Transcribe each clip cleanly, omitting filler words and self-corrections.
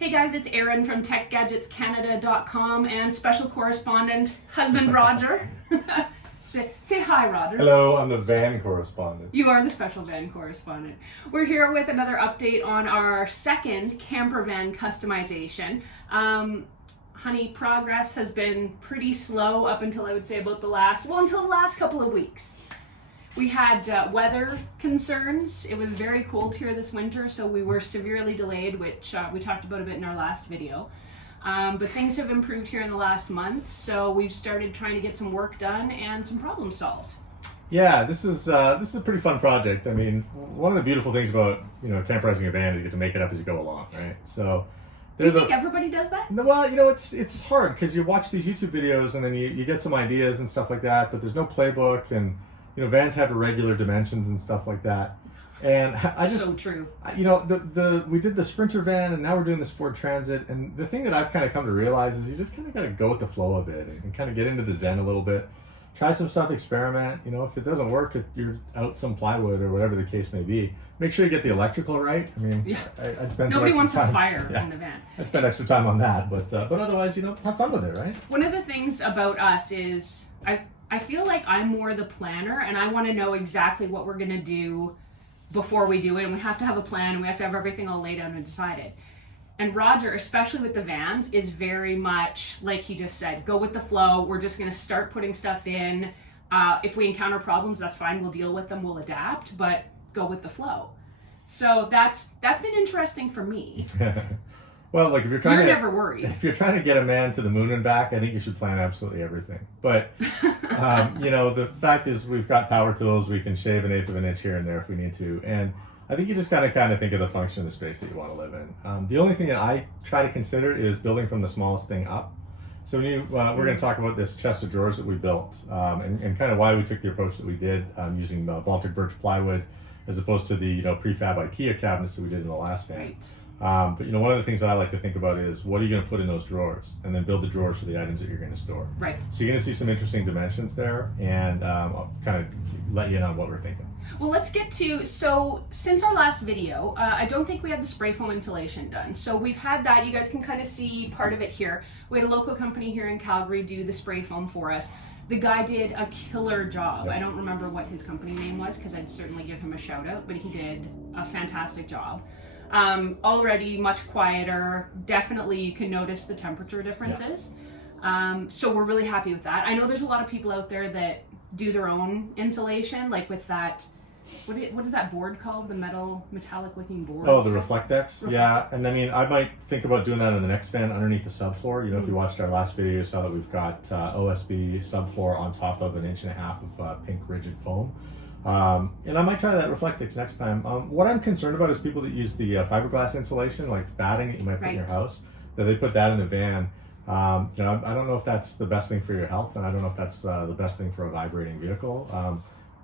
Hey guys, it's Erin from TechGadgetsCanada.com and special correspondent, husband Roger. say hi, Roger. Hello, I'm the van correspondent. You are the special van correspondent. We're here with another update on our second camper van customization. Honey, progress has been pretty slow up until I would say about until the last couple of weeks. We had weather concerns. It was very cold here this winter, so we were severely delayed, which we talked about a bit in our last video. But things have improved here in the last month, so we've started trying to get some work done and some problems solved. Yeah, this is a pretty fun project. I mean, one of the beautiful things about camperizing a van is you get to make it up as you go along, right? So. Do you think everybody does that? Well, it's hard because you watch these YouTube videos and then you get some ideas and stuff like that, but there's no playbook, and vans have irregular dimensions and stuff like that. And I just so true. We did the Sprinter van, and now we're doing this Ford Transit. And the thing that I've kind of come to realize is you just kind of got to go with the flow of it and kind of get into the zen a little bit. Try some stuff, experiment. If it doesn't work, if you're out some plywood or whatever the case may be, make sure you get the electrical right. I mean, yeah. I'd spend Nobody wants time. a fire in the van. I'd spend extra time on that, but otherwise, have fun with it, right? One of the things about us is I feel like I'm more the planner, and I want to know exactly what we're going to do before we do it, and we have to have a plan, and we have to have everything all laid out and decided. And Roger, especially with the vans, is very much like he just said, go with the flow. We're just going to start putting stuff in. If we encounter problems, that's fine. We'll deal with them. We'll adapt, but go with the flow. So that's been interesting for me. Well, look, You're never worried. If you're trying to get a man to the moon and back, I think you should plan absolutely everything. But, the fact is we've got power tools. We can shave 1/8 of an inch here and there if we need to. And I think you just got to kind of think of the function of the space that you want to live in. The only thing that I try to consider is building from the smallest thing up. So we're going to talk about this chest of drawers that we built and kind of why we took the approach that we did using Baltic birch plywood as opposed to the prefab Ikea cabinets that we did in the last van. Right. But one of the things that I like to think about is what are you going to put in those drawers, and then build the drawers for the items that you're going to store. Right. So you're going to see some interesting dimensions there, and I'll kind of let you in on what we're thinking. Well, let's get to, so since our last video, I don't think we had the spray foam insulation done. So we've had that. You guys can kind of see part of it here. We had a local company here in Calgary do the spray foam for us. The guy did a killer job. Yep. I don't remember what his company name was because I'd certainly give him a shout out, but he did a fantastic job. Already much quieter. Definitely you can notice the temperature differences. Yeah. So we're really happy with that. I know there's a lot of people out there that do their own insulation, like with that, what is that board called? The metallic looking board? Oh, the Reflectex? Yeah, and I mean, I might think about doing that in the next van underneath the subfloor. If you watched our last video, you saw that we've got OSB subfloor on top of 1.5 inches of pink rigid foam. And I might try that Reflectex next time. What I'm concerned about is people that use the fiberglass insulation, like batting that you might put in your house, that they put that in the van. I don't know if that's the best thing for your health, and I don't know if that's the best thing for a vibrating vehicle.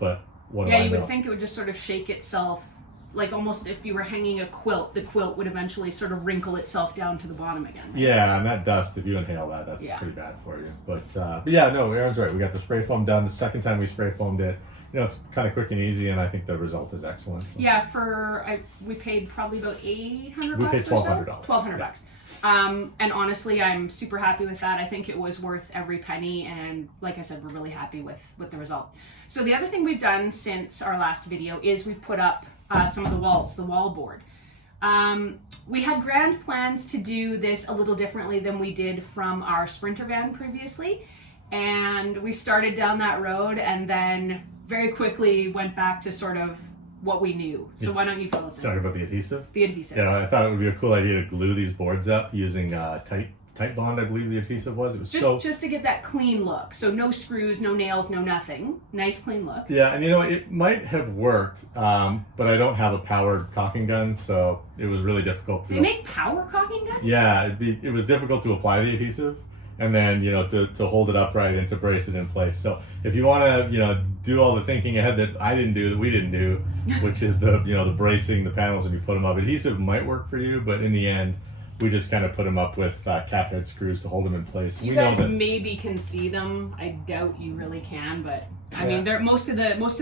But what do I know? Yeah, you would think it would just sort of shake itself, like almost if you were hanging a quilt, the quilt would eventually sort of wrinkle itself down to the bottom again. Right? Yeah, and that dust, if you inhale that, that's pretty bad for you. But yeah, no, Erin's right. We got the spray foam done. The second time we spray foamed it, it's kind of quick and easy, and I think the result is excellent. So. Yeah, we paid probably about $800 We paid $1,200. $1,200. And honestly, I'm super happy with that. I think it was worth every penny, and like I said, we're really happy with the result. So the other thing we've done since our last video is we've put up some of the walls, the wall board. We had grand plans to do this a little differently than we did from our Sprinter van previously, and we started down that road and then very quickly went back to sort of what we knew. So why don't you fill us in? Talking about the adhesive? The adhesive. Yeah, I thought it would be a cool idea to glue these boards up using tight bond, I believe the adhesive was. It was just to get that clean look. So no screws, no nails, no nothing. Nice clean look. Yeah, and it might have worked, but I don't have a powered caulking gun, so it was really difficult to... They make power caulking guns? Yeah, it was difficult to apply the adhesive. And then, to hold it upright and to brace it in place. So if you want to, do all the thinking ahead that I didn't do, that we didn't do, which is the bracing the panels when you put them up, adhesive might work for you, but in the end, we just kind of put them up with cap head screws to hold them in place. You guys maybe can see them. I doubt you really can, but I mean, most of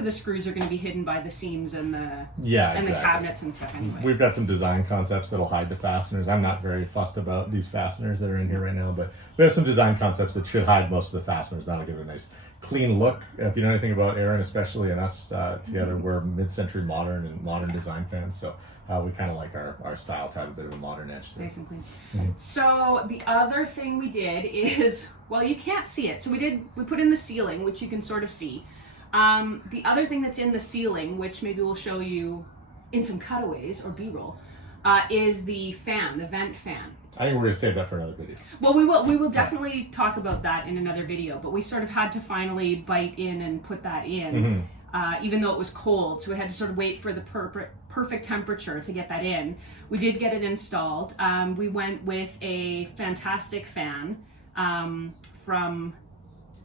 the screws are going to be hidden by the seams and the exactly. the cabinets and stuff anyway. We've got some design concepts that'll hide the fasteners. I'm not very fussed about these fasteners that are in here right now, but we have some design concepts that should hide most of the fasteners. That'll give it a nice clean look. If you know anything about Erin, especially, and us together, we're mid-century modern and modern design fans, so we kind of like our style to have a bit of a modern edge to it. Nice and clean. So the other thing we did is, well, you can't see it, so we put in the ceiling, which you can sort of see. The other thing that's in the ceiling, which maybe we'll show you in some cutaways or B-roll, is the fan, the vent fan. I think we're going to save that for another video. Well, we will definitely talk about that in another video, but we sort of had to finally bite in and put that in, even though it was cold, so we had to sort of wait for the perfect temperature to get that in. We did get it installed. We went with a Fan-tastic Fan from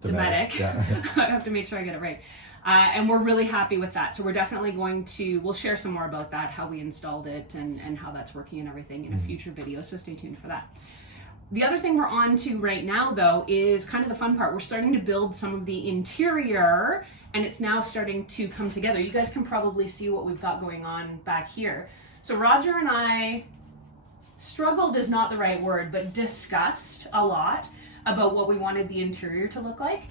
Dometic. Yeah. I have to make sure I get it right. And we're really happy with that. So we're definitely we'll share some more about that, how we installed it and how that's working and everything in a future video. So stay tuned for that. The other thing we're on to right now, though, is kind of the fun part. We're starting to build some of the interior, and it's now starting to come together. You guys can probably see what we've got going on back here. So Roger and I struggled is not the right word, but discussed a lot about what we wanted the interior to look like.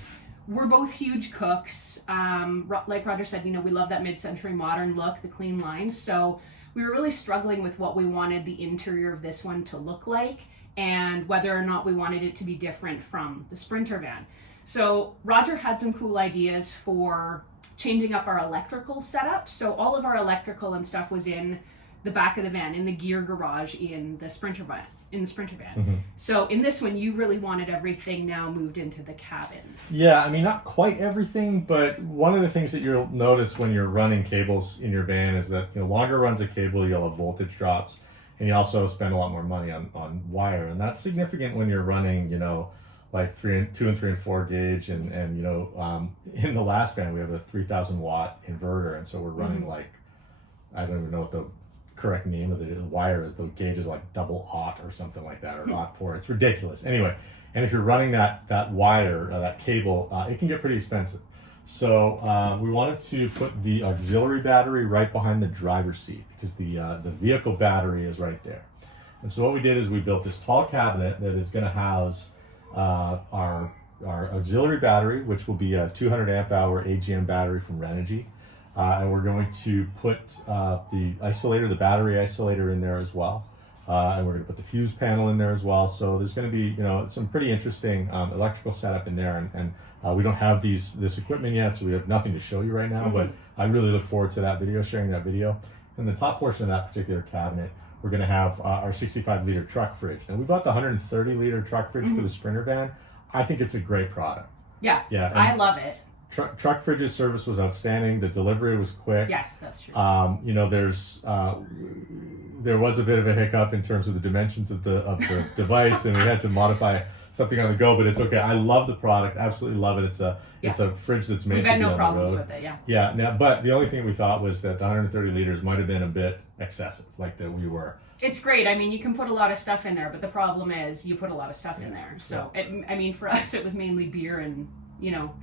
We're both huge cooks. Like Roger said, we love that mid-century modern look, the clean lines. So we were really struggling with what we wanted the interior of this one to look like and whether or not we wanted it to be different from the Sprinter van. So Roger had some cool ideas for changing up our electrical setup. So all of our electrical and stuff was in the back of the van, in the gear garage in the Sprinter van. So in this one, you really wanted everything now moved into the cabin. Yeah, I mean, not quite everything, but one of the things that you'll notice when you're running cables in your van is that longer runs of cable, you'll have voltage drops, and you also spend a lot more money on wire, and that's significant when you're running, like 2 and 3 and 4 gauge, and in the last van we have a 3,000 watt inverter, and so we're running like, I don't even know what the correct name of the wire is. The gauge is like double aught or something like that, or aught 4. It's ridiculous. Anyway, and if you're running that wire, that cable, it can get pretty expensive. So we wanted to put the auxiliary battery right behind the driver's seat because the vehicle battery is right there. And so what we did is we built this tall cabinet that is going to house our auxiliary battery, which will be a 200 amp hour AGM battery from Renogy. And we're going to put the isolator, the battery isolator in there as well. And we're going to put the fuse panel in there as well. So there's going to be, some pretty interesting electrical setup in there. And we don't have this equipment yet, so we have nothing to show you right now. But I really look forward to that video, sharing that video. In the top portion of that particular cabinet, we're going to have our 65-liter truck fridge. And we bought the 130-liter truck fridge for the Sprinter van. I think it's a great product. Yeah, I love it. Truck fridge's service was outstanding. The delivery was quick. Yes, that's true. There was a bit of a hiccup in terms of the dimensions of the device, and we had to modify something on the go. But it's okay. I love the product. Absolutely love it. It's a fridge that's made. We've to had be no on problems the road. with it. Yeah. Yeah. Now, but the only thing we thought was that the 130 liters might have been a bit excessive. Like that we were. It's great. I mean, you can put a lot of stuff in there, but the problem is you put a lot of stuff in there. So, for us, it was mainly beer and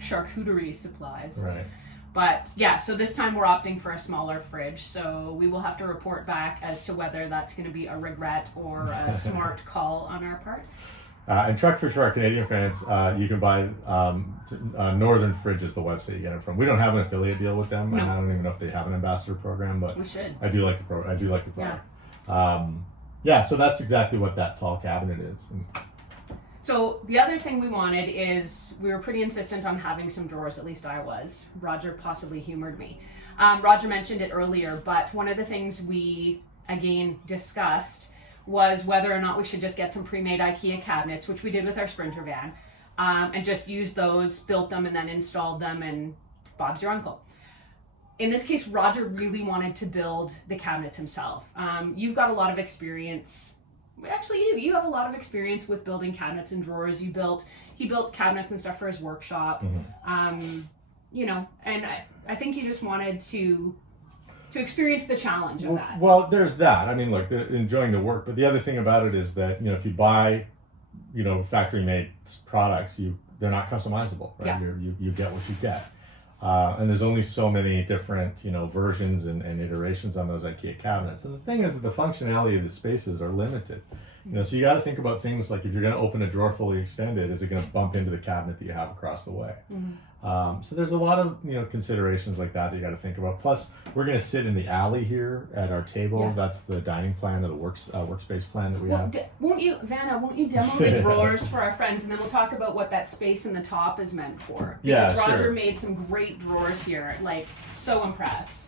charcuterie supplies. Right. But yeah, so this time we're opting for a smaller fridge. So we will have to report back as to whether that's going to be a regret or a smart call on our part. And Truck Fridge, for our Canadian fans, you can buy Northern Fridge is the website you get it from. We don't have an affiliate deal with them. No. I don't even know if they have an ambassador program, but we should. I do like the product. So that's exactly what that tall cabinet is. So the other thing we wanted is we were pretty insistent on having some drawers, at least I was. Roger possibly humored me. Roger mentioned it earlier, but one of the things we, again, discussed was whether or not we should just get some pre-made Ikea cabinets, which we did with our Sprinter van, and just use those, built them, and then installed them, and Bob's your uncle. In this case, Roger really wanted to build the cabinets himself. You've got a lot of experience. Actually, you have a lot of experience with building cabinets and drawers. He built cabinets and stuff for his workshop. And I think you just wanted to experience the challenge of that. Well, there's that. I mean, look, enjoying the work, but the other thing about it is that if you buy, factory made products, they're not customizable, right? Yeah. You get what you get. And there's only so many different, you know, versions and iterations on those IKEA cabinets. And the thing is that the functionality of the spaces are limited. You know, so you got to think about things like, if you're going to open a drawer fully extended, is it going to bump into the cabinet that you have across the way? So there's a lot of, you know, considerations like that you got to think about. Plus, we're going to sit in the alley here at our table. Yeah. That's the dining plan or the workspace plan that we have. Won't you, Vanna, won't you demo the drawers for our friends, and then we'll talk about what that space in the top is meant for? Because Roger sure. made some great drawers here. Like, so impressed.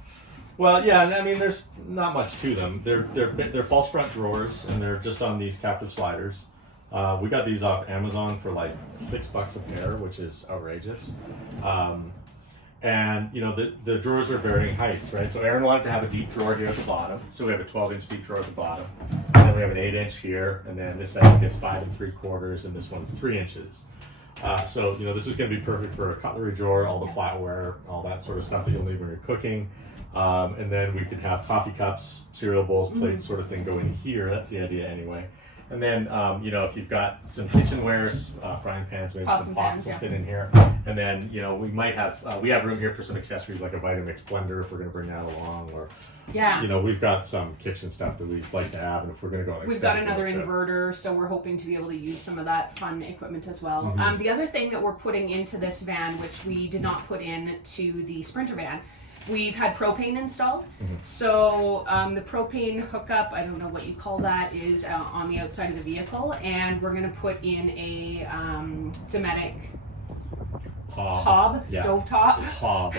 Well, yeah, I mean, there's not much to them. They're false front drawers, and they're just on these captive sliders. We got these off Amazon for like $6 a pair, which is outrageous. And you know, the drawers are varying heights, right? So Erin wanted to have a deep drawer here at the bottom, so we have a 12-inch deep drawer at the bottom, and then we have an 8-inch here, and then this I think is 5 3/4, and this one's 3 inches. So you know, this is going to be perfect for a cutlery drawer, all the flatware, all that sort of stuff that you'll need when you're cooking. And then we could have coffee cups, cereal bowls, plates, sort of thing go in here. That's the idea anyway. And then, you know, if you've got some kitchenwares, frying pans, maybe Pots some and pots pans, will fit in here. And then, you know, we might have, we have room here for some accessories like a Vitamix blender if we're going to bring that along. Or, you know, we've got some kitchen stuff that we'd like to have. And if we're going to go on an we've got another inverter, so we're hoping to be able to use some of that fun equipment as well. The other thing that we're putting into this van, which we did not put into the Sprinter van, we've had propane installed. So the propane hookup, I don't know what you call that, is on the outside of the vehicle, and we're going to put in a Dometic hob, stovetop. Hob.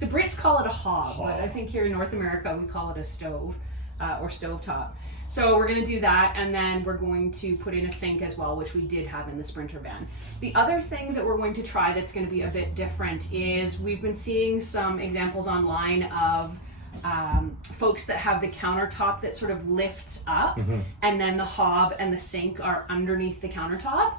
The Brits call it a hob, but I think here in North America we call it a stove or stovetop. So we're going to do that, and then we're going to put in a sink as well, which we did have in the Sprinter van. The other thing that we're going to try that's going to be a bit different is we've been seeing some examples online of folks that have the countertop that sort of lifts up, and then the hob and the sink are underneath the countertop.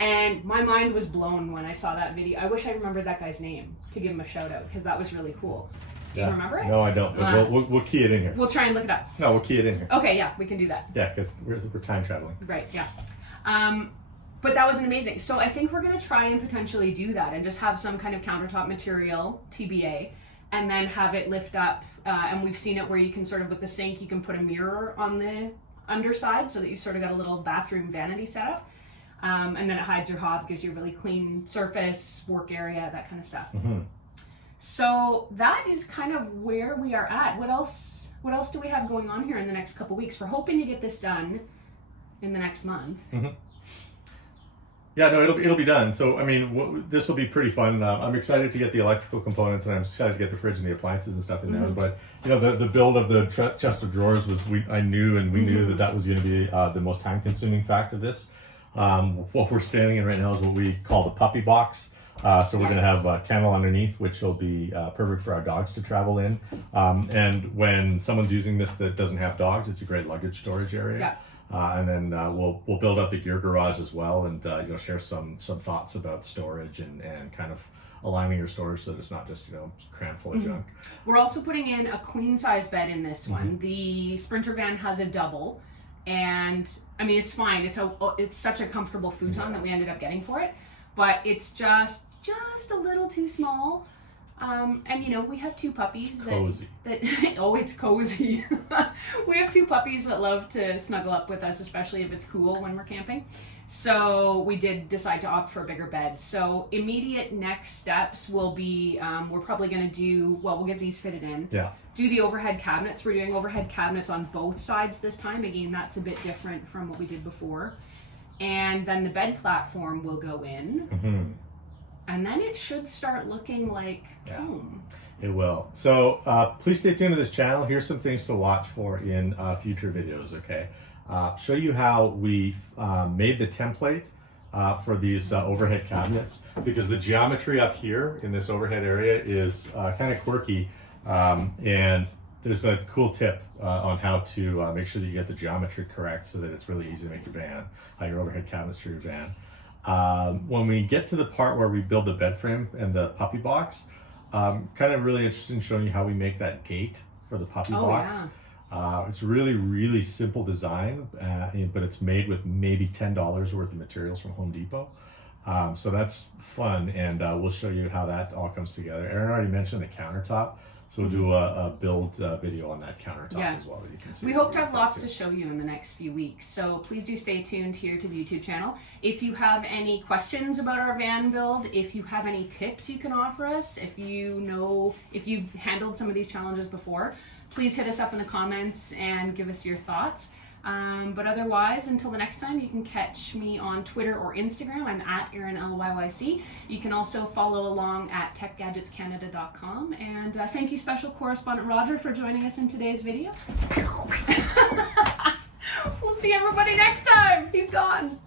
And my mind was blown when I saw that video. I wish I remembered that guy's name to give him a shout out, because that was really cool. Do you remember it? No, I don't. We'll key it in here. We'll try and look it up. No, we'll key it in here. Okay, yeah, we can do that. Yeah, because we're time traveling. Right, yeah. But that was amazing. So I think we're going to try and potentially do that and just have some kind of countertop material, TBA, and then have it lift up. And we've seen it where you can sort of, with the sink, you can put a mirror on the underside so that you've sort of got a little bathroom vanity setup. And then it hides your hob, gives you a really clean surface, work area, that kind of stuff. So that is kind of where we are at. What else do we have going on here in the next couple weeks? We're hoping to get this done in the next month. Yeah, no, it'll be done. So I mean, this will be pretty fun. I'm excited to get the electrical components, and I'm excited to get the fridge and the appliances and stuff in there. But you know, the build of the chest of drawers was I knew that was going to be the most time-consuming fact of this. What we're standing in right now is what we call the puppy box. So we're going to have a kennel underneath, which will be perfect for our dogs to travel in. And when someone's using this that doesn't have dogs, it's a great luggage storage area. Yeah. And then we'll build out the gear garage as well, and you know, share some thoughts about storage and kind of aligning your storage so that it's not just, you know, crammed full of junk. We're also putting in a queen size bed in this one. The Sprinter van has a double, and I mean, it's fine. It's such a comfortable futon that we ended up getting for it, but it's just a little too small. And you know, we have two puppies that oh, it's cozy. We have two puppies that love to snuggle up with us, especially if it's cool when we're camping. So we did decide to opt for a bigger bed. So immediate next steps will be, we're probably going to we'll get these fitted in. Yeah. Do the overhead cabinets. We're doing overhead cabinets on both sides this time. Again, that's a bit different from what we did before. And then the bed platform will go in. And then it should start looking like home. It will. So please stay tuned to this channel. Here's some things to watch for in future videos, okay? Show you how we made the template for these overhead cabinets, because the geometry up here in this overhead area is kind of quirky, and there's a cool tip on how to make sure that you get the geometry correct so that it's really easy to make your overhead cabinets for your van. When we get to the part where we build the bed frame and the puppy box, kind of really interested in showing you how we make that gate for the puppy box. It's really, really simple design, but it's made with maybe $10 worth of materials from Home Depot. So that's fun, and we'll show you how that all comes together. Erin already mentioned the countertop, so we'll do a build video on that countertop as well. That you can see. We hope to have lots to show you in the next few weeks, so please do stay tuned here to the YouTube channel. If you have any questions about our van build, if you have any tips you can offer us, if you've handled some of these challenges before, please hit us up in the comments and give us your thoughts. But otherwise, until the next time, you can catch me on Twitter or Instagram. I'm at Erin LYYC. You can also follow along at techgadgetscanada.com. And thank you, Special Correspondent Roger, for joining us in today's video. We'll see everybody next time. He's gone.